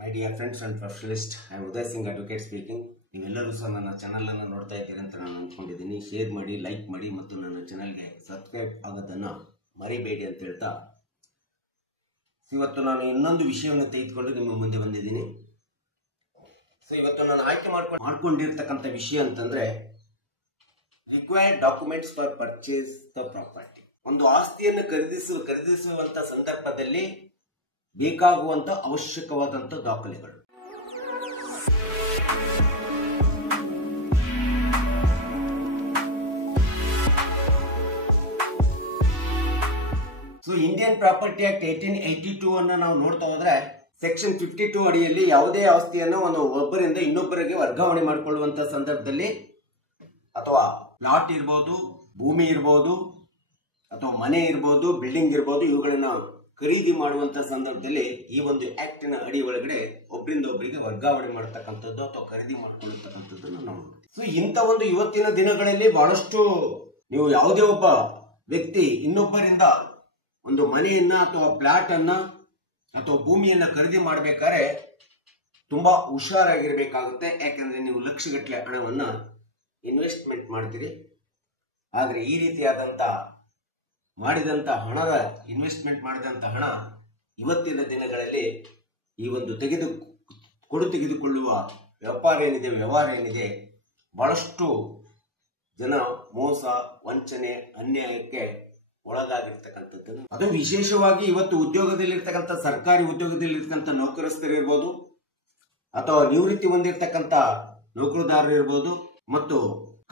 My dear friends and professionalists, I am Uday Singh, advocate speaking. ನೀವೆಲ್ಲರೂ ಸಹ ನನ್ನ channel ಅನ್ನು ನೋಡ್ತಾ ಇದ್ದೀರಿ ಅಂತ ನಾನು ಅಂದ್ಕೊಂಡಿದ್ದೀನಿ. ಶೇರ್ ಮಾಡಿ, ಲೈಕ್ ಮಾಡಿ ಮತ್ತು ನನ್ನ ಚಾನಲ್ಗೆ ಸಬ್ಸ್ಕ್ರೈಬ್ ಆಗೋದನ್ನು ಮರಿಬೇಡಿ ಅಂತ ಹೇಳ್ತಾ ಇವತ್ತು ನಾನು ಇನ್ನೊಂದು ವಿಷಯವನ್ನು ತೆಗೆದುಕೊಂಡು ನಿಮ್ಮ ಮುಂದೆ ಬಂದಿದ್ದೀನಿ. ಇವತ್ತು ನಾನು ಆಯ್ಕೆ ಮಾಡ್ಕೊಂಡಿರ್ತಕ್ಕಂಥ ವಿಷಯ ಅಂತಂದ್ರೆ required documents for purchase the property. ಒಂದು ಆಸ್ತಿಯನ್ನು ಖರೀದಿಸುವಂತ ಸಂದರ್ಭದಲ್ಲಿ ಬೇಕಾಗುವಂತ ಅವಶ್ಯಕವಾದಂತ ದಾಖಲೆಗಳು. ಇಂಡಿಯನ್ ಪ್ರಾಪರ್ಟಿ ಆಕ್ಟ್ 1882 ಅನ್ನ ನಾವು ನೋಡ್ತಾ ಹೋದ್ರೆ ಸೆಕ್ಷನ್ 52 ಅಡಿಯಲ್ಲಿ ಯಾವುದೇ ಆಸ್ತಿಯನ್ನು ಒಬ್ಬರಿಂದ ಇನ್ನೊಬ್ಬರಿಗೆ ವರ್ಗಾವಣೆ ಮಾಡಿಕೊಳ್ಳುವಂತ ಸಂದರ್ಭದಲ್ಲಿ ಅಥವಾ ಪ್ಲಾಟ್ ಇರ್ಬೋದು, ಭೂಮಿ ಇರ್ಬೋದು, ಅಥವಾ ಮನೆ ಇರ್ಬೋದು, ಬಿಲ್ಡಿಂಗ್ ಇರ್ಬೋದು, ಇವುಗಳನ್ನ ಖರೀದಿ ಮಾಡುವಂತ ಸಂದರ್ಭದಲ್ಲಿ ಈ ಒಂದು ಆಕ್ಟಿನ ಅಡಿ ಒಳಗಡೆ ಒಬ್ಬರಿಂದ ಒಬ್ಬರಿಗೆ ವರ್ಗಾವಣೆ ಮಾಡತಕ್ಕಂಥದ್ದು ಅಥವಾ ಖರೀದಿ ಮಾಡಿಕೊಳ್ಳತಕ್ಕಂಥದ್ದನ್ನು ನಾವು ನೋಡ್ತೀವಿ. ಇಂಥ ಒಂದು ಇವತ್ತಿನ ದಿನಗಳಲ್ಲಿ ಬಹಳಷ್ಟು ನೀವು ಯಾವುದೇ ಒಬ್ಬ ವ್ಯಕ್ತಿ ಇನ್ನೊಬ್ಬರಿಂದ ಒಂದು ಮನೆಯನ್ನ ಅಥವಾ ಪ್ಲಾಟ್ ಅನ್ನ ಅಥವಾ ಭೂಮಿಯನ್ನ ಖರೀದಿ ಮಾಡಬೇಕಾದ್ರೆ ತುಂಬಾ ಹುಷಾರಾಗಿರ್ಬೇಕಾಗುತ್ತೆ. ಯಾಕಂದ್ರೆ ನೀವು ಲಕ್ಷಗಟ್ಟಲೆ ಹಣವನ್ನ ಇನ್ವೆಸ್ಟ್ಮೆಂಟ್ ಮಾಡ್ತೀರಿ. ಆದ್ರೆ ಈ ರೀತಿಯಾದಂತ ಇನ್ವೆಸ್ಟ್ಮೆಂಟ್ ಮಾಡಿದಂತ ಹಣ ಇವತ್ತಿನ ದಿನಗಳಲ್ಲಿ ಈ ಒಂದು ತೆಗೆದುಕೊಳ್ಳುವ ವ್ಯವಹಾರ ಏನಿದೆ ಬಹಳಷ್ಟು ಜನ ಮೋಸ, ವಂಚನೆ, ಅನ್ಯಾಯಕ್ಕೆ ಒಳಗಾಗಿರ್ತಕ್ಕಂಥದ್ದು. ಅದು ವಿಶೇಷವಾಗಿ ಇವತ್ತು ಉದ್ಯೋಗದಲ್ಲಿರ್ತಕ್ಕಂಥ ಸರ್ಕಾರಿ ಉದ್ಯೋಗದಲ್ಲಿರ್ತಕ್ಕಂಥ ನೌಕರಸ್ಥರು ಇರ್ಬೋದು, ಅಥವಾ ನಿವೃತ್ತಿ ಹೊಂದಿರ್ತಕ್ಕಂಥ ನೌಕರದಾರರು ಇರ್ಬೋದು, ಮತ್ತು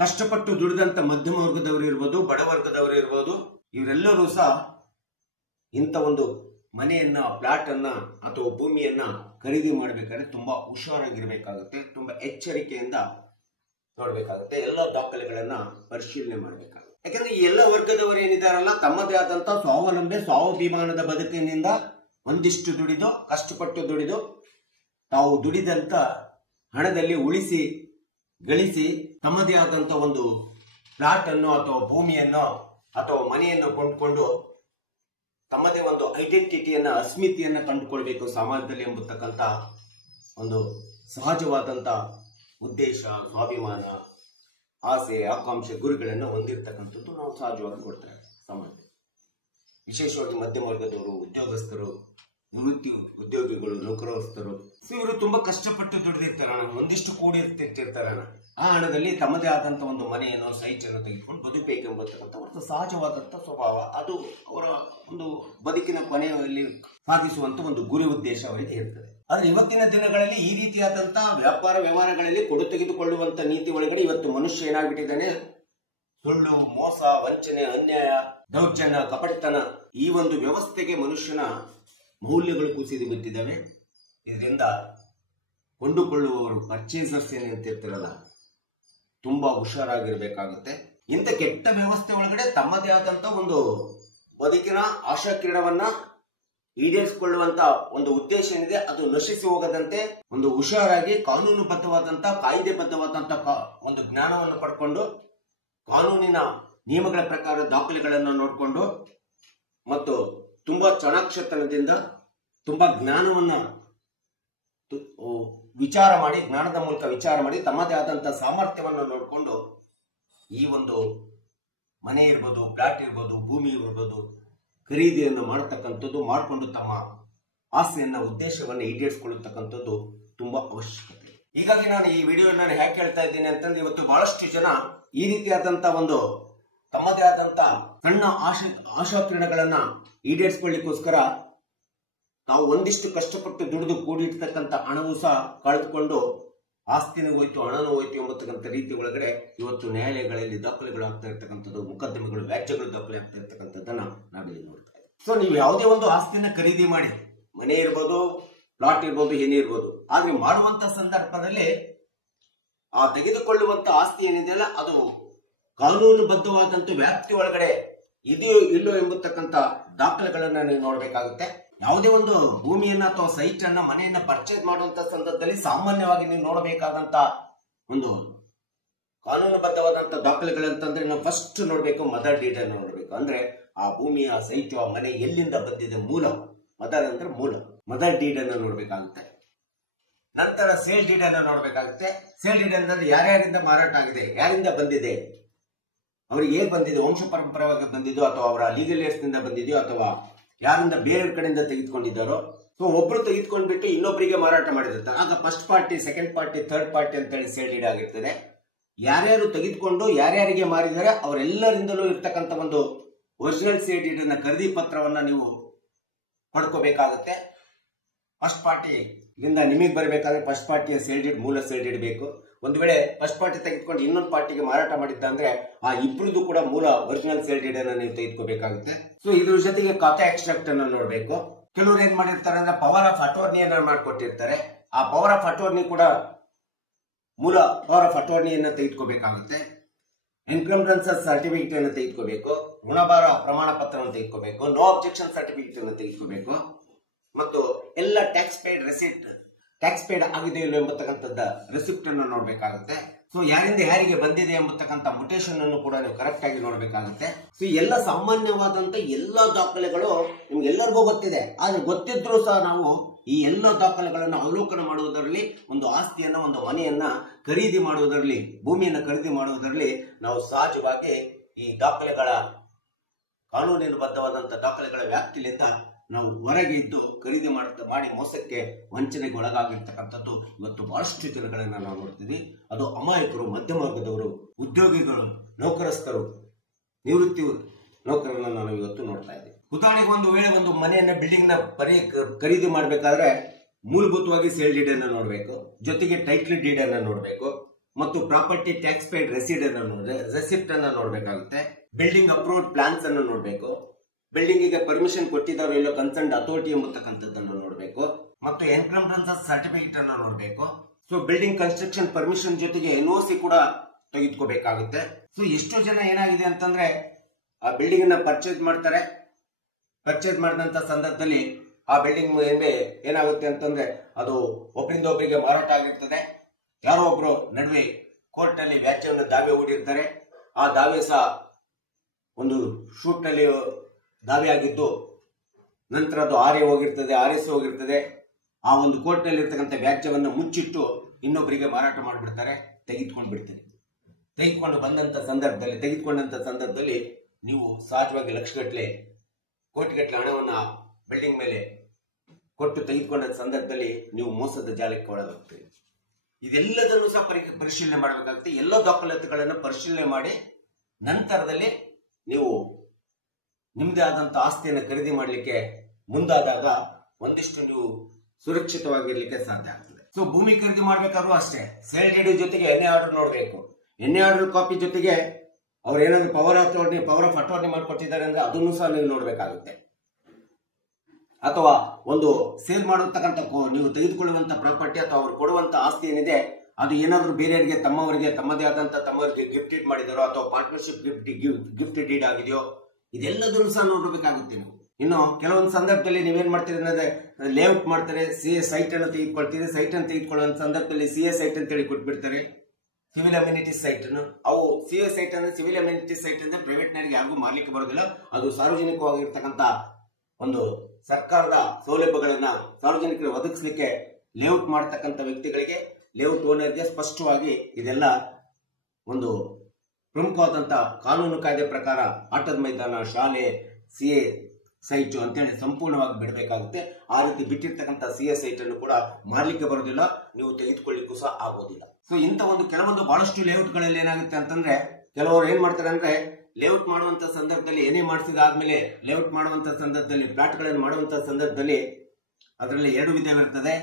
ಕಷ್ಟಪಟ್ಟು ದುಡಿದಂತ ಮಧ್ಯಮ ವರ್ಗದವರು ಇರ್ಬೋದು, ಬಡವರ್ಗದವರು ಇರ್ಬೋದು, ಇವರೆಲ್ಲರೂ ಸಹ ಇಂಥ ಒಂದು ಮನೆಯನ್ನ, ಪ್ಲಾಟ್ ಅನ್ನ ಅಥವಾ ಭೂಮಿಯನ್ನ ಖರೀದಿ ಮಾಡಬೇಕಾದ್ರೆ ತುಂಬಾ ಹುಷಾರಾಗಿರ್ಬೇಕಾಗುತ್ತೆ. ತುಂಬಾ ಎಚ್ಚರಿಕೆಯಿಂದ ನೋಡ್ಬೇಕಾಗುತ್ತೆ. ಎಲ್ಲ ದಾಖಲೆಗಳನ್ನ ಪರಿಶೀಲನೆ ಮಾಡಬೇಕಾಗುತ್ತೆ. ಯಾಕಂದ್ರೆ ಈ ಎಲ್ಲ ವರ್ಗದವರು ಏನಿದಾರಲ್ಲ, ತಮ್ಮದೇ ಆದಂತ ಸ್ವಾಭಿಮಾನದ ಬದುಕಿನಿಂದ ಒಂದಿಷ್ಟು ದುಡಿದು, ಕಷ್ಟಪಟ್ಟು ದುಡಿದು, ತಾವು ದುಡಿದಂತ ಹಣದಲ್ಲಿ ಗಳಿಸಿ ತಮ್ಮದೇ ಆದಂತ ಒಂದು ಪ್ಲಾಟ್ ಅನ್ನು ಅಥವಾ ಭೂಮಿಯನ್ನು ಅಥವಾ ಮನೆಯನ್ನು ಕೊಂಡ್ಕೊಂಡು ತಮ್ಮದೇ ಒಂದು ಐಡೆಂಟಿಟಿಯನ್ನ, ಅಸ್ಮಿತೆಯನ್ನ ಕಂಡುಕೊಳ್ಬೇಕು ಸಮಾಜದಲ್ಲಿ ಎಂಬತಕ್ಕಂತ ಒಂದು ಸಹಜವಾದಂತ ಉದ್ದೇಶ, ಸ್ವಾಭಿಮಾನ, ಆಸೆ, ಆಕಾಂಕ್ಷೆ, ಗುರಿಗಳನ್ನು ಹೊಂದಿರತಕ್ಕಂಥದ್ದು ನಾವು ಸಹಜವಾಗಿ ಕೊಡ್ತಾರೆ ಸಮಾಜ. ವಿಶೇಷವಾಗಿ ಮಧ್ಯಮ ವರ್ಗದವರು, ಉದ್ಯೋಗಸ್ಥರು, ನಿವೃತ್ತಿ ಉದ್ಯೋಗಿಗಳು, ನೌಕರಸ್ಥರು, ಇವರು ತುಂಬಾ ಕಷ್ಟಪಟ್ಟು ದುಡಿದಿರ್ತಾರ, ಒಂದಿಷ್ಟು ಕೂಡಿರ್ತಿರ್ತಾರ. ಆ ಹಣದಲ್ಲಿ ತಮ್ಮದೇ ಆದಂತ ಒಂದು ಮನೆಯನ್ನು, ಸೈಟ್ ಅನ್ನು ತೆಗೆದುಕೊಂಡು ಬದುಕಬೇಕೆಂಬತಕ್ಕಂಥ ಒಂದು ಸಹಜವಾದಂತ ಸ್ವಭಾವ. ಅದು ಅವರ ಒಂದು ಬದುಕಿನ ಕೊನೆಯಲ್ಲಿ ಸಾಧಿಸುವಂತ ಒಂದು ಗುರಿ, ಉದ್ದೇಶ ಅವರಿಗೆ ಇರ್ತದೆ. ಆದ್ರೆ ಇವತ್ತಿನ ದಿನಗಳಲ್ಲಿ ಈ ರೀತಿಯಾದಂತಹ ವ್ಯವಹಾರಗಳಲ್ಲಿ ಕೊಡು ತೆಗೆದುಕೊಳ್ಳುವಂತ ನೀತಿ ಒಳಗಡೆ ಇವತ್ತು ಮನುಷ್ಯ ಏನಾಗ್ಬಿಟ್ಟಿದ್ದಾನೆ, ಸುಳ್ಳು, ಮೋಸ, ವಂಚನೆ, ಅನ್ಯಾಯ, ದೌರ್ಜನ್ಯ, ಕಪಟತನ, ಈ ಒಂದು ವ್ಯವಸ್ಥೆಗೆ ಮನುಷ್ಯನ ಮೌಲ್ಯಗಳು ಕುಸಿದು ಬಿಟ್ಟಿದ್ದಾವೆ. ಇದರಿಂದ ಕೊಂಡುಕೊಳ್ಳುವವರು, ಪರ್ಚೇಸರ್ಸ್ ಏನಿರ್ತಿರ್ತಾರಲ್ಲ, ತುಂಬಾ ಹುಷಾರಾಗಿರ್ಬೇಕಾಗುತ್ತೆ. ಇಂಥ ಕೆಟ್ಟ ವ್ಯವಸ್ಥೆ ಒಳಗಡೆ ತಮ್ಮದೇ ಆದಂತ ಒಂದು ಬದುಕಿನ ಆಶಾ ಕಿರಣವನ್ನ ಈಡೇರಿಸಿಕೊಳ್ಳುವಂತ ಒಂದು ಉದ್ದೇಶ ಏನಿದೆ ಅದು ನಶಿಸಿ ಹೋಗದಂತೆ ಒಂದು ಹುಷಾರಾಗಿ ಕಾನೂನುಬದ್ಧವಾದಂತ, ಕಾಯ್ದೆಬದ್ಧವಾದಂತ ಒಂದು ಜ್ಞಾನವನ್ನು ಪಡ್ಕೊಂಡು, ಕಾನೂನಿನ ನಿಯಮಗಳ ಪ್ರಕಾರ ದಾಖಲೆಗಳನ್ನು ನೋಡಿಕೊಂಡು, ಮತ್ತು ತುಂಬಾ ಚಾಣಾಕ್ಷತನದಿಂದ ತುಂಬಾ ಜ್ಞಾನವನ್ನ ಜ್ಞಾನದ ಮೂಲಕ ವಿಚಾರ ಮಾಡಿ ತಮ್ಮದೇ ಆದಂತ ಸಾಮರ್ಥ್ಯವನ್ನು ನೋಡಿಕೊಂಡು ಈ ಒಂದು ಮನೆ ಇರ್ಬೋದು, ಪ್ಲಾಟ್ ಇರ್ಬೋದು, ಭೂಮಿ ಇರ್ಬೋದು, ಖರೀದಿಯನ್ನು ಮಾಡತಕ್ಕಂಥದ್ದು, ಮಾಡಿಕೊಂಡು ತಮ್ಮ ಆಸೆಯನ್ನ, ಉದ್ದೇಶವನ್ನು ಈಡೇರಿಸಿಕೊಳ್ಳತಕ್ಕಂಥದ್ದು ತುಂಬಾ ಅವಶ್ಯಕತೆ. ಹೀಗಾಗಿ ನಾನು ಈ ವಿಡಿಯೋನ ಹೇಗೆ ಹೇಳ್ತಾ ಇದ್ದೀನಿ ಅಂತಂದ್ರೆ, ಇವತ್ತು ಬಹಳಷ್ಟು ಜನ ಈ ರೀತಿಯಾದಂತ ಒಂದು ತಮ್ಮದೇ ಆದಂತ ಸಣ್ಣ ಆಶಾಕಿರಣಗಳನ್ನ ಈಡೇರಿಸಿಕೊಳ್ಳಿಕ್ಕೋಸ್ಕರ ನಾವು ಒಂದಿಷ್ಟು ಕಷ್ಟಪಟ್ಟು ದುಡಿದು ಕೂಡಿರ್ತಕ್ಕಂಥ ಹಣವೂ ಸಹ ಕಳೆದುಕೊಂಡು ಆಸ್ತಿನೂ ಹೋಯ್ತು, ಹಣನೂ ಹೋಯ್ತು ಎಂಬತಕ್ಕಂಥ ರೀತಿ ಒಳಗಡೆ ಇವತ್ತು ನ್ಯಾಯಾಲಯಗಳಲ್ಲಿ ದಾಖಲೆಗಳು ಆಗ್ತಾ ಇರ್ತಕ್ಕಂಥದ್ದು, ಮುಕದ್ದಮೆಗಳು, ವ್ಯಾಜ್ಯಗಳು ದಾಖಲೆ ಆಗ್ತಾ ಇರ್ತಕ್ಕಂಥದ್ದನ್ನ ನಾವಿಲ್ಲಿ ನೋಡ್ತಾ ಇದ್ದೀವಿ. ನೀವು ಯಾವುದೇ ಒಂದು ಆಸ್ತಿನ ಖರೀದಿ ಮಾಡಿ, ಮನೆ ಇರ್ಬೋದು, ಪ್ಲಾಟ್ ಇರ್ಬೋದು, ಏನೇ ಇರ್ಬೋದು, ಆದ್ರೆ ಮಾಡುವಂತ ಸಂದರ್ಭದಲ್ಲಿ ಆ ತೆಗೆದುಕೊಳ್ಳುವಂತ ಆಸ್ತಿ ಏನಿದೆಯಲ್ಲ ಅದು ಕಾನೂನುಬದ್ಧವಾದಂತ ವ್ಯಾಪ್ತಿ ಒಳಗಡೆ ಇದೆಯೋ ಇಲ್ಲೋ ಎಂಬತಕ್ಕಂಥ ದಾಖಲೆಗಳನ್ನ ನೀವು ನೋಡ್ಬೇಕಾಗುತ್ತೆ. ಯಾವುದೇ ಒಂದು ಭೂಮಿಯನ್ನ ಅಥವಾ ಸೈಟ್ ಅನ್ನ, ಮನೆಯನ್ನ ಪರ್ಚೇಸ್ ಮಾಡುವಂತ ಸಂದರ್ಭದಲ್ಲಿ ಸಾಮಾನ್ಯವಾಗಿ ನೀವು ನೋಡಬೇಕಾದಂತ ಒಂದು ಕಾನೂನುಬದ್ಧವಾದಂತ ದಾಖಲೆಗಳಂತಂದ್ರೆ ನಾವು ಫಸ್ಟ್ ನೋಡ್ಬೇಕು, ಮದರ್ ಡೀಡ್ ಅನ್ನು ನೋಡ್ಬೇಕು. ಅಂದ್ರೆ ಆ ಭೂಮಿಯ, ಸೈಟ್, ಆ ಮನೆ ಎಲ್ಲಿಂದ ಬಂದಿದೆ, ಮೂಲ. ಮದರ್ ಅಂದ್ರೆ ಮೂಲ, ಮದರ್ ಡೀಡ್ ಅನ್ನು ನೋಡ್ಬೇಕಾಗುತ್ತೆ. ನಂತರ ಸೇಲ್ ಡೀಡ್ ಅನ್ನು ನೋಡ್ಬೇಕಾಗುತ್ತೆ. ಸೇಲ್ ಡೀಡ್ ಅಂದ್ರೆ ಯಾರ್ಯಾರಿಂದ ಮಾರಾಟ ಆಗಿದೆ, ಯಾರಿಂದ ಬಂದಿದೆ, ಅವ್ರಿಗೆ ಏನ್ ಬಂದಿದೆ, ವಂಶ ಪರಂಪರವಾಗಿ ಬಂದಿದೋ ಅಥವಾ ಅವರ ಲೀಗಲ್ ಏರ್ಸ್ ನಿಂದ ಬಂದಿದೆಯೋ ಅಥವಾ ಯಾರಿಂದ ಬೇರೆ ಕಡೆಯಿಂದ ತೆಗೆದುಕೊಂಡಿದ್ದಾರೋ. ಸೊ ಒಬ್ರು ತೆಗೆದುಕೊಂಡ್ಬಿಟ್ಟು ಇನ್ನೊಬ್ಬರಿಗೆ ಮಾರಾಟ ಮಾಡಿರ್ತಾರೆ, ಆಗ first party, second party, third party ಅಂತೇಳಿ ಸೇಲ್ ಡೀಡ್ ಆಗಿರ್ತದೆ. ಯಾರ್ಯಾರು ತೆಗೆದುಕೊಂಡು ಯಾರ್ಯಾರಿಗೆ ಮಾರಿದರೆ ಅವರೆಲ್ಲರಿಂದಲೂ ಇರ್ತಕ್ಕಂಥ ಒಂದು ಒರಿಜಿನಲ್ ಸೇಲ್ ಡೀಡ್ ಅನ್ನ ಖರೀದಿ ಪತ್ರವನ್ನ ನೀವು ಪಡ್ಕೋಬೇಕಾಗುತ್ತೆ. ಫಸ್ಟ್ ಪಾರ್ಟಿ ಇಂದ ನಿಮಗೆ ಬರಬೇಕಾದ್ರೆ ಫಸ್ಟ್ ಪಾರ್ಟಿಯ ಸೇಲ್ ಡೀಡ್, ಮೂಲ ಸೇಲ್ ಡೀಡ್ ಬೇಕು. ಒಂದು ವೇಳೆ ಫಸ್ಟ್ ಪಾರ್ಟಿ ತೆಗೆದುಕೊಂಡು ಇನ್ನೊಂದು ಪಾರ್ಟಿಗೆ ಮಾರಾಟ ಮಾಡಿದ್ದ ಅಂದ್ರೆ ಆ ಇಬ್ಬರದು ಕೂಡ ಮೂಲ ಒರಿಜಿನಲ್ ಸೇಲ್ ಡೀಡ್ ಅನ್ನ ನೀವು ತೆಗೆದುಕೋಬೇಕಾಗುತ್ತೆ. ಸೊ ಇದ್ರ ಜೊತೆಗೆ ಖಾತೆ ಎಕ್ಸ್ಟ್ರಾಕ್ಟ್ ಅನ್ನು ನೋಡಬೇಕು. ಕೆಲವರು ಏನ್ ಮಾಡಿರ್ತಾರೆ ಅಂದ್ರೆ ಪವರ್ ಆಫ್ ಅಟಾರ್ನಿಯನ್ನ ಮಾಡಿಕೊಟ್ಟಿರ್ತಾರೆ. ಆ ಪವರ್ ಆಫ್ ಅಟಾರ್ನಿ ಕೂಡ ಮೂಲ ಪವರ್ ಆಫ್ ಅಟಾರ್ನಿಯನ್ನ ತೆಗೆದುಕೋಬೇಕಾಗುತ್ತೆ. ಎನ್ಕಂಬ್ರೆನ್ಸಸ್ ಸರ್ಟಿಫಿಕೇಟ್ ಅನ್ನು ತೆಗೆದುಕೋಬೇಕು. ಋಣಭಾರ ಪ್ರಮಾಣ ಪತ್ರವನ್ನು ತೆಗೆದುಕೋಬೇಕು. ನೋ ಅಬ್ಜೆಕ್ಷನ್ ಸರ್ಟಿಫಿಕೇಟ್ ಅನ್ನು ತೆಗೆದುಕೋಬೇಕು. ಮತ್ತು ಎಲ್ಲ tax paid receipt, tax paid ಆಗಿದೆ ಇಲ್ಲ ಎಂಬತಕ್ಕಂಥದ್ದ ರೆಸಿಪ್ಟ್ ಅನ್ನು ನೋಡ್ಬೇಕಾಗುತ್ತೆ. ಸೊ ಯಾರಿಂದ ಯಾರಿಗೆ ಬಂದಿದೆ ಎಂಬತಕ್ಕಂಥ ಮುಟೇಶನ್ ಅನ್ನು ಕೂಡ ನೀವು ಕರೆಕ್ಟ್ ಆಗಿ ನೋಡ್ಬೇಕಾಗುತ್ತೆ. ಸೊ ಎಲ್ಲ ಸಾಮಾನ್ಯವಾದಂತ ಎಲ್ಲ ದಾಖಲೆಗಳು ನಿಮ್ಗೆಲ್ಲರಿಗೂ ಗೊತ್ತಿದೆ. ಆದ್ರೆ ಗೊತ್ತಿದ್ರು ಸಹ ನಾವು ಈ ಎಲ್ಲ ದಾಖಲೆಗಳನ್ನು ಅವಲೋಕನ ಮಾಡುವುದರಲ್ಲಿ, ಒಂದು ಆಸ್ತಿಯನ್ನ, ಒಂದು ಮನೆಯನ್ನ ಖರೀದಿ ಮಾಡುವುದರಲ್ಲಿ, ಭೂಮಿಯನ್ನ ಖರೀದಿ ಮಾಡುವುದರಲ್ಲಿ ನಾವು ಸಹಜವಾಗಿ ಈ ದಾಖಲೆಗಳ ಕಾನೂನಿನಬದ್ಧವಾದಂತಹ ದಾಖಲೆಗಳ ವ್ಯಾಪ್ತಿಯಿಂದ ನಾವು ಹೊರಗೆ ಇದ್ದು ಖರೀದಿ ಮಾಡಿ ಮೋಸಕ್ಕೆ, ವಂಚನೆಗೆ ಒಳಗಾಗಿರ್ತಕ್ಕಂಥದ್ದು ಇವತ್ತು ಬಹಳಷ್ಟು ಜನಗಳನ್ನ ನಾವು ನೋಡ್ತೀವಿ. ಅದು ಅಮಾಯಕರು, ಮಧ್ಯಮ ವರ್ಗದವರು, ಉದ್ಯೋಗಿಗಳು, ನೌಕರಸ್ಥರು, ನಿವೃತ್ತಿ ನೌಕರರನ್ನ ನಾವು ಇವತ್ತು ನೋಡ್ತಾ ಇದ್ದೀವಿ. ಉದಾಹರಣೆಗೆ ಒಂದು ವೇಳೆ ಒಂದು ಮನೆಯನ್ನ, ಬಿಲ್ಡಿಂಗ್ ನ ಖರೀದಿ ಮಾಡಬೇಕಾದ್ರೆ ಮೂಲಭೂತವಾಗಿ ಸೇಲ್ ಡೀಡ್ ಅನ್ನು ನೋಡಬೇಕು, ಜೊತೆಗೆ ಟೈಟ್ಲ್ ಡೀಡ್ ಅನ್ನು ನೋಡಬೇಕು, ಮತ್ತು ಪ್ರಾಪರ್ಟಿ ಟ್ಯಾಕ್ಸ್ ಪೇಡ್ ರೆಸಿಪ್ಟ್ ಅನ್ನ ನೋಡ್ಬೇಕಾಗುತ್ತೆ. ಬಿಲ್ಡಿಂಗ್ ಅಪ್ರೂವ್ಡ್ ಪ್ಲಾನ್ಸ್ ಅನ್ನು ನೋಡಬೇಕು. ಬಿಲ್ಡಿಂಗ್ ಗೆ ಪರ್ಮಿಷನ್ ಕೊಟ್ಟಿದ್ದಾರೋ ಇಲ್ಲೋ ಕನ್ಸರ್ನ್ ಅಥಾರಿಟಿ ಎಂಬತಕ್ಕಂಥದ್ದನ್ನು ನೋಡಬೇಕು. ಮತ್ತು ಎನ್ಕಂಬ್ರೆನ್ಸಸ್ ಸರ್ಟಿಫಿಕೇಟ್ ಅನ್ನು ನೋಡಬೇಕು. ಸೊ ಬಿಲ್ಡಿಂಗ್ ಕನ್ಸ್ಟ್ರಕ್ಷನ್ ಪರ್ಮಿಷನ್ ಜೊತೆಗೆ NOC ಕೂಡ ತೆಗೆದುಕೋಬೇಕಾಗುತ್ತೆ. ಸೊ ಎಷ್ಟೋ ಜನ ಏನಾಗಿದೆ ಅಂತಂದ್ರೆ ಆ ಬಿಲ್ಡಿಂಗ್ ಅನ್ನ ಪರ್ಚೇಸ್ ಮಾಡ್ತಾರೆ. ಪರ್ಚೇಸ್ ಮಾಡಿದಂತ ಸಂದರ್ಭದಲ್ಲಿ ಆ ಬಿಲ್ಡಿಂಗ್ ಏನಾಗುತ್ತೆ ಅಂತಂದ್ರೆ ಅದು ಒಬ್ಬರಿಂದ ಒಬ್ಬರಿಗೆ ಮಾರಾಟ ಆಗಿರ್ತದೆ. ಯಾರೋ ಒಬ್ರು ನಡುವೆ ಕೋರ್ಟ್ ನಲ್ಲಿ ವ್ಯಾಜ್ಯವನ್ನು ದಾವೆ ಹೂಡಿರ್ತಾರೆ. ಆ ದಾವೆ ಸಹ ಒಂದು ಶೂಟ್ ನಲ್ಲಿ ದಾವೆ ಆಗಿದ್ದು ನಂತರ ಅದು RS ಹೋಗಿರ್ತದೆ. ಆ ಒಂದು ಕೋರ್ಟ್ ನಲ್ಲಿ ಇರ್ತಕ್ಕಂಥ ವ್ಯಾಜ್ಯವನ್ನು ಮುಚ್ಚಿಟ್ಟು ಇನ್ನೊಬ್ಬರಿಗೆ ಮಾರಾಟ ಮಾಡಿಬಿಡ್ತಾರೆ, ತೆಗೆದುಕೊಂಡು ಬಿಡ್ತಾರೆ. ತೆಗೆದುಕೊಂಡಂತ ಸಂದರ್ಭದಲ್ಲಿ ನೀವು ಸಹಜವಾಗಿ ಲಕ್ಷಗಟ್ಟಲೆ, ಕೋಟಿಗಟ್ಟಲೆ ಹಣವನ್ನ ಬಿಲ್ಡಿಂಗ್ ಮೇಲೆ ಕೊಟ್ಟು ತೆಗೆದುಕೊಂಡ ಸಂದರ್ಭದಲ್ಲಿ ನೀವು ಮೋಸದ ಜಾಲಕ್ಕೆ ಒಳಗಾಗ್ತೀರಿ. ಇದೆಲ್ಲದನ್ನು ಸಹ ಪರಿಶೀಲನೆ ಮಾಡಬೇಕಾಗುತ್ತೆ. ಎಲ್ಲ ದಾಖಲಾತಿಗಳನ್ನು ಪರಿಶೀಲನೆ ಮಾಡಿ ನಂತರದಲ್ಲಿ ನೀವು ನಿಮ್ಮದೇ ಆದಂತ ಆಸ್ತಿಯನ್ನು ಖರೀದಿ ಮಾಡಲಿಕ್ಕೆ ಮುಂದಾದಾಗ ಒಂದಿಷ್ಟು ನೀವು ಸುರಕ್ಷಿತವಾಗಿರ್ಲಿಕ್ಕೆ ಸಾಧ್ಯ ಆಗ್ತದೆ. ಸೊ ಭೂಮಿ ಖರೀದಿ ಮಾಡ್ಬೇಕಾದ್ರೂ ಅಷ್ಟೇ ಸೇಲ್ ಡೀಡ್ ಜೊತೆಗೆ NA ಆರ್ಡರ್ ನೋಡಬೇಕು. NA ಆರ್ಡರ್ ಕಾಪಿ ಜೊತೆಗೆ ಅವ್ರು ಏನಾದ್ರು ಪವರ್ ಆಫ್ ಅಟಾರ್ನಿ ಮಾಡಿಕೊಟ್ಟಿದ್ದಾರೆ ಅಂದ್ರೆ ಅದನ್ನು ಸಹ ನೀವು ನೋಡ್ಬೇಕಾಗುತ್ತೆ. ಅಥವಾ ಒಂದು ಸೇಲ್ ಮಾಡತಕ್ಕಂಥ ನೀವು ತೆಗೆದುಕೊಳ್ಳುವಂತ ಪ್ರಾಪರ್ಟಿ ಅಥವಾ ಅವ್ರು ಕೊಡುವಂತ ಆಸ್ತಿ ಏನಿದೆ ಅದು ಏನಾದ್ರು ಬೇರೆಯವರಿಗೆ, ತಮ್ಮದೇ ಆದಂತ ತಮ್ಮವರಿಗೆ ಗಿಫ್ಟ್ ಮಾಡಿದಾರೋ ಅಥವಾ ಪಾರ್ಟ್ನರ್ಶಿಪ್ ಗಿಫ್ಟ್ ಡೀಡ್ ಆಗಿದೆಯೋ, ಇದೆಲ್ಲದನ್ನು ಸಹ ನೋಡಬೇಕಾಗುತ್ತೆ ನೀವು. ಇನ್ನು ಕೆಲವೊಂದು ಸಂದರ್ಭದಲ್ಲಿ ನೀವೇನ್ ಮಾಡ್ತೀರಿ ಅಂದ್ರೆ ಲೇಔಟ್ ಮಾಡ್ತಾರೆ, CA ಸೈಟ್ ಅನ್ನು ತೆಗೆದುಕೊಳ್ತೀರಿ. ಸೈಟ್ ಅನ್ನು ತೆಗೆದುಕೊಳ್ಳುವ ಸಂದರ್ಭದಲ್ಲಿ CA ಸೈಟ್ ಅಂತ ಹೇಳಿ ಕೊಟ್ಬಿಡ್ತಾರೆ, ಸಿವಿಲ್ ಅಮ್ಯುನಿಟೀಸ್ ಸೈಟ್ ಅನ್ನು. ಅವು CA ಸೈಟ್ ಅಂದ್ರೆ ಸಿವಿಲ್ ಅಮ್ಯುನಿಟೀಸ್ ಸೈಟ್ ಅಂದ್ರೆ ಪ್ರೈವೇಟ್ ನರಿಗೆ ಯಾರಿಗೂ ಮಾರ್ಲಿಕ್ಕೆ ಬರೋದಿಲ್ಲ. ಅದು ಸಾರ್ವಜನಿಕವಾಗಿರ್ತಕ್ಕಂಥ ಒಂದು ಸರ್ಕಾರದ ಸೌಲಭ್ಯಗಳನ್ನ ಸಾರ್ವಜನಿಕರಿಗೆ ಒದಗಿಸಲಿಕ್ಕೆ ಲೇಔಟ್ ಮಾಡತಕ್ಕಂಥ ವ್ಯಕ್ತಿಗಳಿಗೆ, ಲೇಔಟ್ ಓನರ್ಗೆ ಸ್ಪಷ್ಟವಾಗಿ ಇದೆಲ್ಲ ಒಂದು ಪ್ರಮುಖವಾದಂತ ಕಾನೂನು ಕಾಯ್ದೆ ಪ್ರಕಾರ ಆಟದ ಮೈದಾನ, ಶಾಲೆ, CA ಸೈಟ್ ಅಂತೇಳಿ ಸಂಪೂರ್ಣವಾಗಿ ಬಿಡಬೇಕಾಗುತ್ತೆ. ಆ ರೀತಿ ಬಿಟ್ಟಿರ್ತಕ್ಕಂಥ CA ಸೈಟ್ ಅನ್ನು ಕೂಡ ಮಾರ್ಲಿಕ್ಕೆ ಬರೋದಿಲ್ಲ, ನೀವು ತೆಗೆದುಕೊಳ್ಳಿಕ್ಕೂ ಸಹ ಆಗೋದಿಲ್ಲ. ಸೊ ಇಂಥ ಕೆಲವೊಂದು ಬಹಳಷ್ಟು ಲೇಔಟ್ ಗಳಲ್ಲಿ ಏನಾಗುತ್ತೆ ಅಂತಂದ್ರೆ ಕೆಲವರು ಏನ್ ಮಾಡ್ತಾರೆ ಅಂದ್ರೆ ಲೇಔಟ್ ಮಾಡುವಂತ ಸಂದರ್ಭದಲ್ಲಿ ಏನೇ ಮಾಡಿಸಿದಾದ್ಮೇಲೆ ಲೇಔಟ್ ಮಾಡುವಂತ ಸಂದರ್ಭದಲ್ಲಿ ಪ್ಲಾಟ್ ಗಳನ್ನು ಮಾಡುವಂತ ಸಂದರ್ಭದಲ್ಲಿ ಅದರಲ್ಲಿ 2 ವಿಧವಿರ್ತದೆ,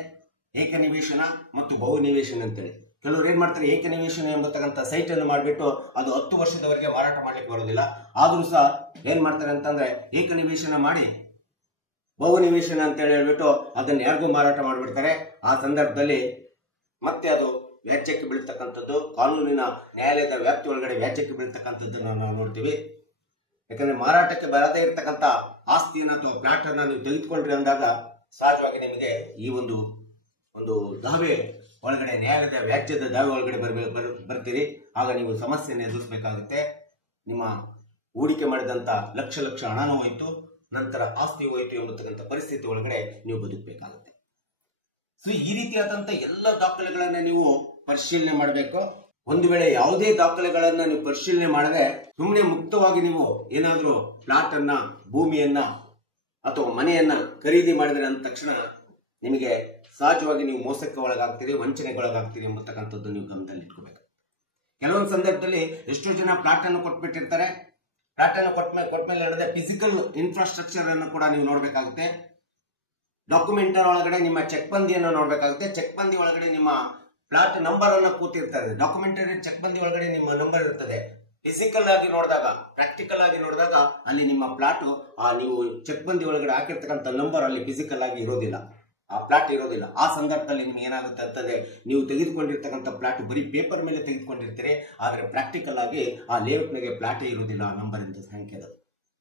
ಏಕನಿವೇಶನ ಮತ್ತು ಬಹುನಿವೇಶನ ಅಂತೇಳಿ. ಕೆಲವರು ಏನ್ ಮಾಡ್ತಾರೆ, ಏಕನಿವೇಶನ ಎಂಬತಕ್ಕಂಥ ಸೈಟ್ ಅನ್ನು ಮಾಡಿಬಿಟ್ಟು ಅದು 10 ವರ್ಷದವರೆಗೆ ಮಾರಾಟ ಮಾಡ್ಲಿಕ್ಕೆ ಬರೋದಿಲ್ಲ. ಆದ್ರೂ ಸಹ ಏನ್ ಮಾಡ್ತಾರೆ ಅಂತಂದ್ರೆ ಏಕನಿವೇಶನ ಮಾಡಿ ಬಹುನಿವೇಶನ ಅಂತ ಹೇಳ್ಬಿಟ್ಟು ಅದನ್ನ ಯಾರಿಗೂ ಮಾರಾಟ ಮಾಡಿಬಿಡ್ತಾರೆ. ಆ ಸಂದರ್ಭದಲ್ಲಿ ಮತ್ತೆ ಅದು ವ್ಯಾಜ್ಯಕ್ಕೆ ಬೀಳ್ತಕ್ಕಂಥದ್ದು, ಕಾನೂನಿನ ನ್ಯಾಯಾಲಯದ ವ್ಯಾಪ್ತಿ ಒಳಗಡೆ ವ್ಯಾಜ್ಯಕ್ಕೆ ಬೀಳ್ತಕ್ಕಂಥದ್ದನ್ನು ನಾವು ನೋಡ್ತೀವಿ. ಯಾಕಂದ್ರೆ ಮಾರಾಟಕ್ಕೆ ಬರದೇ ಇರತಕ್ಕಂಥ ಆಸ್ತಿಯನ್ನು ಅಥವಾ ಫ್ಲಾಟ್ ಅನ್ನ ನೀವು ತೆಗೆದುಕೊಂಡ್ರಿ ಅಂದಾಗ ಸಹಜವಾಗಿ ನಿಮಗೆ ಈ ಒಂದು ದಾವೆ ಒಳಗಡೆ, ನ್ಯಾಯಾಲಯದ ವ್ಯಾಜ್ಯದ ದಾವೆ ಒಳಗಡೆ ಬರ್ತೀರಿ. ಆಗ ನೀವು ಸಮಸ್ಯೆಯನ್ನು ಎದುರಿಸಬೇಕಾಗುತ್ತೆ. ನಿಮ್ಮ ಹೂಡಿಕೆ ಮಾಡಿದಂತ ಲಕ್ಷ ಹಣನೂ ಹೋಯ್ತು, ನಂತರ ಆಸ್ತಿ ಹೋಯ್ತು ಎಂಬತಕ್ಕಂಥ ಪರಿಸ್ಥಿತಿ ಒಳಗಡೆ ನೀವು ಬದುಕಬೇಕಾಗುತ್ತೆ. ಸೊ ಈ ರೀತಿಯಾದಂತ ಎಲ್ಲ ದಾಖಲೆಗಳನ್ನ ನೀವು ಪರಿಶೀಲನೆ ಮಾಡಬೇಕು. ಒಂದು ವೇಳೆ ಯಾವುದೇ ದಾಖಲೆಗಳನ್ನ ನೀವು ಪರಿಶೀಲನೆ ಮಾಡದೆ ಸುಮ್ಮನೆ ಮುಕ್ತವಾಗಿ ನೀವು ಏನಾದ್ರೂ ಪ್ಲಾಟ್ ಅನ್ನ, ಭೂಮಿಯನ್ನ ಅಥವಾ ಮನೆಯನ್ನ ಖರೀದಿ ಮಾಡಿದ್ರೆ ಅಂದ ತಕ್ಷಣ ನಿಮಗೆ ಸಹಜವಾಗಿ ನೀವು ಮೋಸಕ್ಕೆ ಒಳಗಾಗ್ತೀರಿ, ವಂಚನೆಗೆ ಒಳಗಾಗ್ತೀರಿ ಎಂಬತಕ್ಕಂಥದ್ದು ನೀವು ಗಮನದಲ್ಲಿ ಇಟ್ಕೋಬೇಕು. ಕೆಲವೊಂದು ಸಂದರ್ಭದಲ್ಲಿ ಎಷ್ಟೋ ಜನ ಪ್ಲಾಟ್ ಅನ್ನು ಕೊಟ್ಬಿಟ್ಟಿರ್ತಾರೆ. ಪ್ಲಾಟ್ ಅನ್ನು ಕೊಟ್ಮೇಲೆ ನಡೆದ ಫಿಸಿಕಲ್ ಇನ್ಫ್ರಾಸ್ಟ್ರಕ್ಚರ್ ಅನ್ನು ಕೂಡ ನೀವು ನೋಡ್ಬೇಕಾಗುತ್ತೆ. ಡಾಕ್ಯುಮೆಂಟ್ ಒಳಗಡೆ ನಿಮ್ಮ ಚೆಕ್ ಬಂದಿಯನ್ನು ನೋಡ್ಬೇಕಾಗುತ್ತೆ. ಚೆಕ್ ಬಂದಿ ಒಳಗಡೆ ನಿಮ್ಮ ಪ್ಲಾಟ್ ನಂಬರ್ ಅನ್ನ ಕೂತಿರ್ತದೆ. ಡಾಕ್ಯುಮೆಂಟರಿ ಚೆಕ್ ಬಂದಿ ಒಳಗಡೆ ನಿಮ್ಮ ನಂಬರ್ ಇರ್ತದೆ. ಫಿಸಿಕಲ್ ಆಗಿ ನೋಡಿದಾಗ, ಪ್ರಾಕ್ಟಿಕಲ್ ಆಗಿ ನೋಡಿದಾಗ ಅಲ್ಲಿ ನಿಮ್ಮ ಪ್ಲಾಟ್ ನೀವು ಚೆಕ್ ಬಂದಿ ಒಳಗಡೆ ಹಾಕಿರ್ತಕ್ಕಂಥ ನಂಬರ್ ಅಲ್ಲಿ ಫಿಸಿಕಲ್ ಆಗಿ ಇರೋದಿಲ್ಲ, ಆ ಪ್ಲಾಟ್ ಇರೋದಿಲ್ಲ. ಆ ಸಂದರ್ಭದಲ್ಲಿ ನಿಮ್ಗೆ ಏನಾಗುತ್ತೆ ಅಂತಂದ್ರೆ ನೀವು ತೆಗೆದುಕೊಂಡಿರ್ತಕ್ಕಂಥ ಪ್ಲಾಟ್ ಬರೀ ಪೇಪರ್ ಮೇಲೆ ತೆಗೆದುಕೊಂಡಿರ್ತೀರಿ, ಆದ್ರೆ ಪ್ರಾಕ್ಟಿಕಲ್ ಆಗಿ ಆ ಲೇಔಟ್ನಾಗೆ ಪ್ಲಾಟೇ ಇರೋದಿಲ್ಲ, ಆ ನಂಬರ್ ಇಂದ ಸಂಖ್ಯೆದು.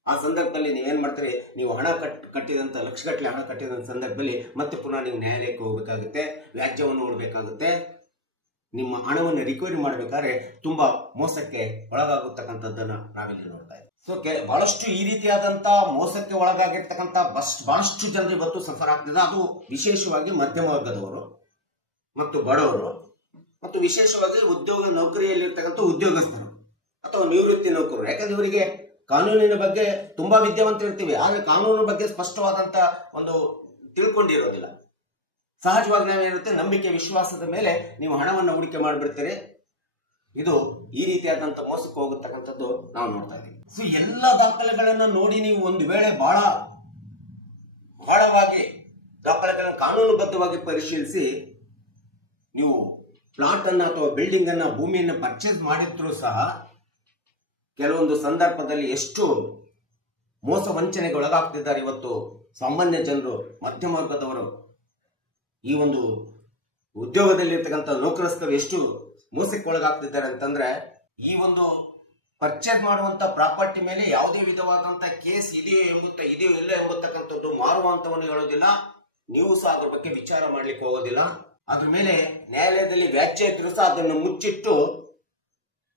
ಆ ಸಂದರ್ಭದಲ್ಲಿ ನೀವೇನ್ ಮಾಡ್ತೀರಿ, ನೀವು ಹಣ ಕಟ್ಟಿದಂತ ಲಕ್ಷಗಟ್ಟಲೆ ಹಣ ಕಟ್ಟಿದಂತ ಸಂದರ್ಭದಲ್ಲಿ ಮತ್ತೆ ಪುನಃ ನೀವು ನ್ಯಾಯಾಲಯಕ್ಕೆ ಹೋಗ್ಬೇಕಾಗುತ್ತೆ, ವ್ಯಾಜ್ಯವನ್ನು ನೋಡ್ಬೇಕಾಗುತ್ತೆ. ನಿಮ್ಮ ಹಣವನ್ನು ರಿಕವರಿ ಮಾಡ್ಬೇಕಾದ್ರೆ ತುಂಬಾ ಮೋಸಕ್ಕೆ ಒಳಗಾಗತಕ್ಕಂಥದ್ದನ್ನ ನಾವಿಲ್ಲಿ ನೋಡ್ತಾ ಇದ್ದೀವಿ. ಸೊ ಬಹಳಷ್ಟು ಈ ರೀತಿಯಾದಂತ ಮೋಸಕ್ಕೆ ಒಳಗಾಗಿರ್ತಕ್ಕಂಥ ಬಹಳಷ್ಟು ಜನರು ಇವತ್ತು ಸಫರ್ ಆಗ್ತಿದೆ. ಅದು ವಿಶೇಷವಾಗಿ ಮಧ್ಯಮ ವರ್ಗದವರು ಮತ್ತು ಬಡವರು ಮತ್ತು ವಿಶೇಷವಾಗಿ ನೌಕರಿಯಲ್ಲಿರ್ತಕ್ಕಂಥ ಉದ್ಯೋಗಸ್ಥರು ಅಥವಾ ನಿವೃತ್ತಿ ನೌಕರರು. ಯಾಕಂದ್ರೆ ಇವರಿಗೆ ಕಾನೂನಿನ ಬಗ್ಗೆ ತುಂಬಾ ವಿದ್ಯಾವಂತರು ಇರ್ತೀವಿ, ಆದ್ರೆ ಕಾನೂನಿನ ಬಗ್ಗೆ ಸ್ಪಷ್ಟವಾದಂತ ಒಂದು ತಿಳ್ಕೊಂಡಿರೋದಿಲ್ಲ. ಸಹಜವಾಗಿ ನಾವೇನಿರುತ್ತೆ, ನಂಬಿಕೆ ವಿಶ್ವಾಸದ ಮೇಲೆ ನೀವು ಹಣವನ್ನು ಹೂಡಿಕೆ ಮಾಡಿಬಿಡ್ತೀರಿ. ಇದು ಈ ರೀತಿಯಾದಂತ ಮೋಸಕ್ಕೆ ಹೋಗತಕ್ಕಂಥದ್ದು ನಾವು ನೋಡ್ತಾ ಇದ್ದೀವಿ. ಸೊ ಎಲ್ಲ ದಾಖಲೆಗಳನ್ನ ನೋಡಿ ನೀವು ಒಂದು ವೇಳೆ ಬಹಳವಾಗಿ ದಾಖಲೆಗಳನ್ನ ಕಾನೂನುಬದ್ಧವಾಗಿ ಪರಿಶೀಲಿಸಿ ನೀವು ಪ್ಲಾಟ್ ಅನ್ನ ಅಥವಾ ಬಿಲ್ಡಿಂಗ್ ಅನ್ನ, ಭೂಮಿಯನ್ನ ಪರ್ಚೇಸ್ ಮಾಡಿದ್ರು ಸಹ ಕೆಲವೊಂದು ಸಂದರ್ಭದಲ್ಲಿ ಎಷ್ಟು ಮೋಸ ವಂಚನೆಗೆ ಒಳಗಾಗ್ತಿದ್ದಾರೆ ಇವತ್ತು ಸಾಮಾನ್ಯ ಜನರು, ಮಧ್ಯಮ ವರ್ಗದವರು. ಈ ಒಂದು ಉದ್ಯೋಗದಲ್ಲಿರ್ತಕ್ಕಂಥ ನೌಕರಸ್ಥರು ಎಷ್ಟು ಮೋಸಕ್ಕೆ ಒಳಗಾಗ್ತಿದ್ದಾರೆ ಅಂತಂದ್ರೆ, ಈ ಒಂದು ಪರ್ಚೇಸ್ ಮಾಡುವಂತ ಪ್ರಾಪರ್ಟಿ ಮೇಲೆ ಯಾವುದೇ ವಿಧವಾದಂತ ಕೇಸ್ ಇದೆಯೋ ಇಲ್ಲ ಎಂಬತಕ್ಕಂಥದ್ದು ಮಾರುವಂತವನ್ನು ಹೇಳೋದಿಲ್ಲ. ನೀವು ಸಹ ಅದ್ರ ಬಗ್ಗೆ ವಿಚಾರ ಮಾಡ್ಲಿಕ್ಕೆ ಹೋಗೋದಿಲ್ಲ. ಅದ್ರ ಮೇಲೆ ನ್ಯಾಯಾಲಯದಲ್ಲಿ ವ್ಯಾಜ್ಯ ಇದ್ರು ಸಹ ಅದನ್ನು ಮುಚ್ಚಿಟ್ಟು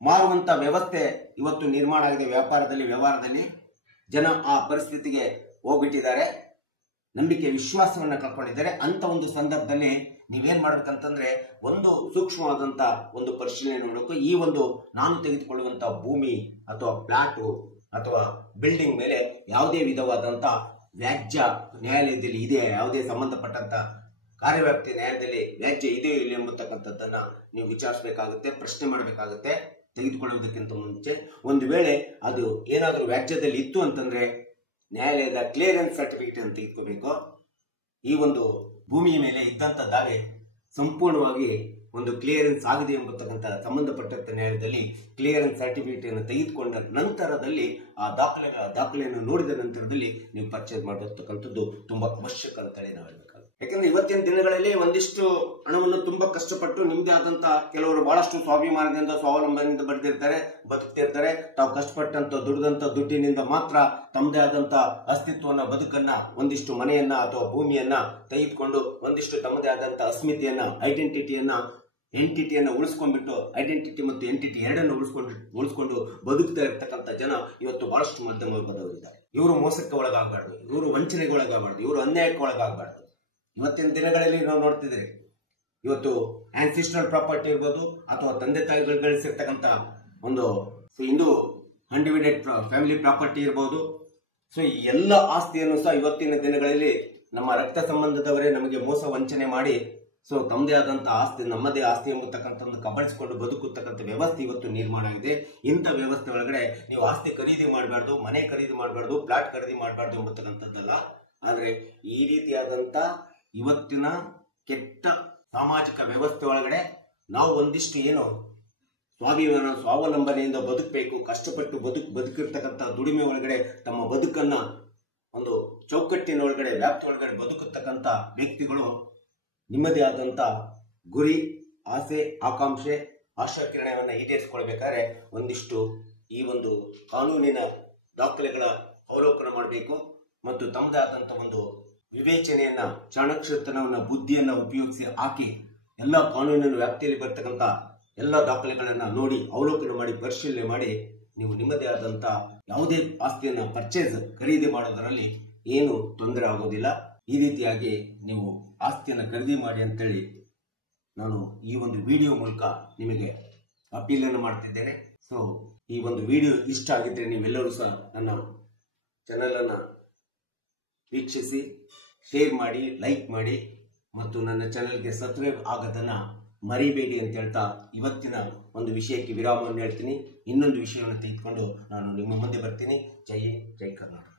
ಮಾರುವಂತ ವ್ಯವಸ್ಥೆ ಇವತ್ತು ನಿರ್ಮಾಣ ಆಗಿದೆ. ವ್ಯವಹಾರದಲ್ಲಿ ಜನ ಆ ಪರಿಸ್ಥಿತಿಗೆ ಹೋಗ್ಬಿಟ್ಟಿದ್ದಾರೆ, ನಂಬಿಕೆ ವಿಶ್ವಾಸವನ್ನ ಕಳ್ಕೊಂಡಿದ್ದಾರೆ. ಅಂತ ಒಂದು ಸಂದರ್ಭದಲ್ಲಿ ನೀವೇನ್ ಮಾಡ್ಬೇಕಂತಂದ್ರೆ, ಒಂದು ಸೂಕ್ಷ್ಮವಾದಂತ ಒಂದು ಪರಿಶೀಲನೆ ಮಾಡಬೇಕು. ಈ ಒಂದು ನಾನು ತೆಗೆದುಕೊಳ್ಳುವಂತ ಭೂಮಿ ಅಥವಾ ಪ್ಲಾಟ್ ಅಥವಾ ಬಿಲ್ಡಿಂಗ್ ಮೇಲೆ ಯಾವುದೇ ವಿಧವಾದಂತ ವ್ಯಾಜ್ಯ ನ್ಯಾಯಾಲಯದಲ್ಲಿ ಇದೆ, ಯಾವುದೇ ಸಂಬಂಧಪಟ್ಟಂತ ಕಾರ್ಯವ್ಯಾಪ್ತಿ ನ್ಯಾಯಾಲಯದಲ್ಲಿ ವ್ಯಾಜ್ಯ ಇದೆಯೋ ಇಲ್ಲ ಎಂಬತಕ್ಕಂಥದ್ದನ್ನ ನೀವು ವಿಚಾರಿಸಬೇಕಾಗುತ್ತೆ, ಪ್ರಶ್ನೆ ಮಾಡಬೇಕಾಗುತ್ತೆ. ತೆಗೆದುಕೊಳ್ಳುವುದಕ್ಕಿಂತ ಮುಂಚೆ ಒಂದು ವೇಳೆ ಅದು ಏನಾದರೂ ವ್ಯಾಜ್ಯದಲ್ಲಿ ಇತ್ತು ಅಂತಂದ್ರೆ ನ್ಯಾಯಾಲಯದ ಕ್ಲಿಯರೆನ್ಸ್ ಸರ್ಟಿಫಿಕೇಟ್ ಅನ್ನು ತೆಗೆದುಕೋಬೇಕು. ಈ ಒಂದು ಭೂಮಿಯ ಮೇಲೆ ಇದ್ದಂತ ದಾವೆ ಸಂಪೂರ್ಣವಾಗಿ ಒಂದು ಕ್ಲಿಯರೆನ್ಸ್ ಆಗಿದೆ ಎಂಬತಕ್ಕಂಥ ಸಂಬಂಧಪಟ್ಟಂತ ನ್ಯಾಯಾಲಯದಲ್ಲಿ ಕ್ಲಿಯರೆನ್ಸ್ ಸರ್ಟಿಫಿಕೇಟ್ ಅನ್ನು ತೆಗೆದುಕೊಂಡ ನಂತರದಲ್ಲಿ ಆ ದಾಖಲೆಯನ್ನು ನೋಡಿದ ನಂತರದಲ್ಲಿ ನೀವು ಪರ್ಚೇಸ್ ಮಾಡತಕ್ಕಂಥದ್ದು ತುಂಬಾ ಅವಶ್ಯಕ ಅಂತೇಳಿ ನಾವು ಹೇಳ್ಬೇಕಾಗುತ್ತೆ. ಯಾಕಂದ್ರೆ ಇವತ್ತಿನ ದಿನಗಳಲ್ಲಿ ಒಂದಿಷ್ಟು ಹಣವನ್ನು ತುಂಬಾ ಕಷ್ಟಪಟ್ಟು ನಿಮ್ದೇ ಆದಂತ ಕೆಲವರು ಬಹಳಷ್ಟು ಸ್ವಾಭಿಮಾನದಿಂದ ಸ್ವಾವಲಂಬನೆಯಿಂದ ಬದುಕ್ತಿರ್ತಾರೆ. ತಾವು ಕಷ್ಟಪಟ್ಟಂತ ದುಡ್ಡಿನಿಂದ ಮಾತ್ರ ತಮ್ಮದೇ ಆದಂತ ಅಸ್ತಿತ್ವನ, ಬದುಕನ್ನ, ಒಂದಿಷ್ಟು ಮನೆಯನ್ನ ಅಥವಾ ಭೂಮಿಯನ್ನ ತೆಗೆದುಕೊಂಡು ಒಂದಿಷ್ಟು ತಮ್ಮದೇ ಆದಂತ ಅಸ್ಮಿತೆಯನ್ನ, ಎಂಟಿಟಿಯನ್ನ ಉಳಿಸ್ಕೊಂಡ್ಬಿಟ್ಟು, ಐಡೆಂಟಿಟಿ ಮತ್ತು ಎಂಟಿಟಿ ಎರಡನ್ನು ಉಳಿಸ್ಕೊಂಡು ಬದುಕ್ತಾ ಇರ್ತಕ್ಕಂಥ ಜನ ಇವತ್ತು ಬಹಳಷ್ಟು ಮಧ್ಯಮ ವರ್ಗದವರಿದ್ದಾರೆ. ಇವರು ಮೋಸಕ್ಕೆ ಒಳಗಾಗಬಾರ್ದು, ಇವರು ವಂಚನೆಗೆ ಒಳಗಾಗಬಾರ್ದು, ಇವರು ಅನ್ಯಾಯಕ್ಕೆ ಒಳಗಾಗಬಾರ್ದು. ಇವತ್ತಿನ ದಿನಗಳಲ್ಲಿ ನಾವು ನೋಡ್ತಿದ್ರಿ, ಇವತ್ತು ಆನ್ಸಿಸ್ಟ್ರಲ್ ಪ್ರಾಪರ್ಟಿ ಇರ್ಬೋದು ಅಥವಾ ತಂದೆ ತಾಯಿಗಳು ಗಳಿಸಿರ್ತಕ್ಕಂಥ ಒಂದು ಇಂದು ಅನ್ಡಿವೈಡೆಡ್ ಫ್ಯಾಮಿಲಿ ಪ್ರಾಪರ್ಟಿ ಇರ್ಬೋದು. ಸೊ ಈ ಎಲ್ಲ ಆಸ್ತಿಯನ್ನು ಸಹ ಇವತ್ತಿನ ದಿನಗಳಲ್ಲಿ ನಮ್ಮ ರಕ್ತ ಸಂಬಂಧದವರೇ ನಮಗೆ ಮೋಸ ವಂಚನೆ ಮಾಡಿ ಸೊ ತಮ್ಮದೇ ಆದಂತ ಆಸ್ತಿ, ನಮ್ಮದೇ ಆಸ್ತಿ ಎಂಬತಕ್ಕಂಥ ಕಬಳಿಸಿಕೊಂಡು ಬದುಕತಕ್ಕಂಥ ವ್ಯವಸ್ಥೆ ಇವತ್ತು ನಿರ್ಮಾಣ ಆಗಿದೆ. ಇಂಥ ವ್ಯವಸ್ಥೆ ಒಳಗಡೆ ನೀವು ಆಸ್ತಿ ಖರೀದಿ ಮಾಡಬಾರ್ದು, ಮನೆ ಖರೀದಿ ಮಾಡಬಾರ್ದು, ಪ್ಲಾಟ್ ಖರೀದಿ ಮಾಡಬಾರ್ದು ಎಂಬತಕ್ಕಂಥದ್ದಲ್ಲ. ಆದ್ರೆ ಈ ರೀತಿಯಾದಂತ ಇವತ್ತಿನ ಕೆಟ್ಟ ಸಾಮಾಜಿಕ ವ್ಯವಸ್ಥೆ ಒಳಗಡೆ ನಾವು ಒಂದಿಷ್ಟು ಏನು ಸ್ವಾವಲಂಬನೆಯಿಂದ ಬದುಕಬೇಕು, ಕಷ್ಟಪಟ್ಟು ಬದುಕಿರ್ತಕ್ಕಂಥ ದುಡಿಮೆ ಒಳಗಡೆ ತಮ್ಮ ಬದುಕನ್ನ ಒಂದು ಚೌಕಟ್ಟಿನ ಒಳಗಡೆ, ವ್ಯಾಪ್ತಿ ಒಳಗಡೆ ಬದುಕತಕ್ಕಂಥ ವ್ಯಕ್ತಿಗಳು ನಿಮ್ಮದೇ ಆದಂತ ಗುರಿ, ಆಸೆ, ಆಕಾಂಕ್ಷೆ, ಆಶಾಕಿರಣವನ್ನ ಈಡೇರಿಸಿಕೊಳ್ಬೇಕಾದ್ರೆ ಒಂದಿಷ್ಟು ಈ ಒಂದು ಕಾನೂನಿನ ದಾಖಲೆಗಳ ಅವಲೋಕನ ಮಾಡಬೇಕು ಮತ್ತು ತಮ್ಮದೇ ಆದಂತ ಒಂದು ವಿವೇಚನೆಯನ್ನ, ಚಾಣಕ್ಷತನವನ್ನ, ಬುದ್ಧಿಯನ್ನ ಉಪಯೋಗಿಸಿ ಹಾಕಿ ಎಲ್ಲ ಕಾನೂನಿನ ವ್ಯಾಪ್ತಿಯಲ್ಲಿ ಬರ್ತಕ್ಕಂಥ ಎಲ್ಲ ದಾಖಲೆಗಳನ್ನ ನೋಡಿ ಅವಲೋಕನ ಮಾಡಿ ಪರಿಶೀಲನೆ ಮಾಡಿ ನೀವು ನಿಮ್ಮದೇ ಆದಂತ ಯಾವುದೇ ಆಸ್ತಿಯನ್ನ ಖರೀದಿ ಮಾಡೋದರಲ್ಲಿ ಏನು ತೊಂದರೆ ಆಗೋದಿಲ್ಲ. ಈ ರೀತಿಯಾಗಿ ನೀವು ಆಸ್ತಿಯನ್ನು ಖರೀದಿ ಮಾಡಿ ಅಂತೇಳಿ ನಾನು ಈ ಒಂದು ವಿಡಿಯೋ ಮೂಲಕ ನಿಮಗೆ ಅಪೀಲನ್ನು ಮಾಡ್ತಿದ್ದೇನೆ. ಸೊ ಈ ಒಂದು ವಿಡಿಯೋ ಇಷ್ಟ ಆಗಿದ್ದರೆ ನೀವೆಲ್ಲರೂ ಸಹ ನನ್ನ ಚಾನಲನ್ನು ವೀಕ್ಷಿಸಿ, ಶೇರ್ ಮಾಡಿ, ಲೈಕ್ ಮಾಡಿ ಮತ್ತು ನನ್ನ ಚಾನಲ್ಗೆ ಸಬ್ಸ್ಕ್ರೈಬ್ ಆಗೋದನ್ನು ಮರಿಬೇಡಿ ಅಂತ ಹೇಳ್ತಾ ಇವತ್ತಿನ ಒಂದು ವಿಷಯಕ್ಕೆ ವಿರಾಮವನ್ನು ಹೇಳ್ತೀನಿ. ಇನ್ನೊಂದು ವಿಷಯವನ್ನು ತೆಗೆದುಕೊಂಡು ನಾನು ನಿಮ್ಮ ಮುಂದೆ ಬರ್ತೀನಿ. ಜೈ ಹಿಂದ್, ಜೈ ಕರ್ನಾಟಕ.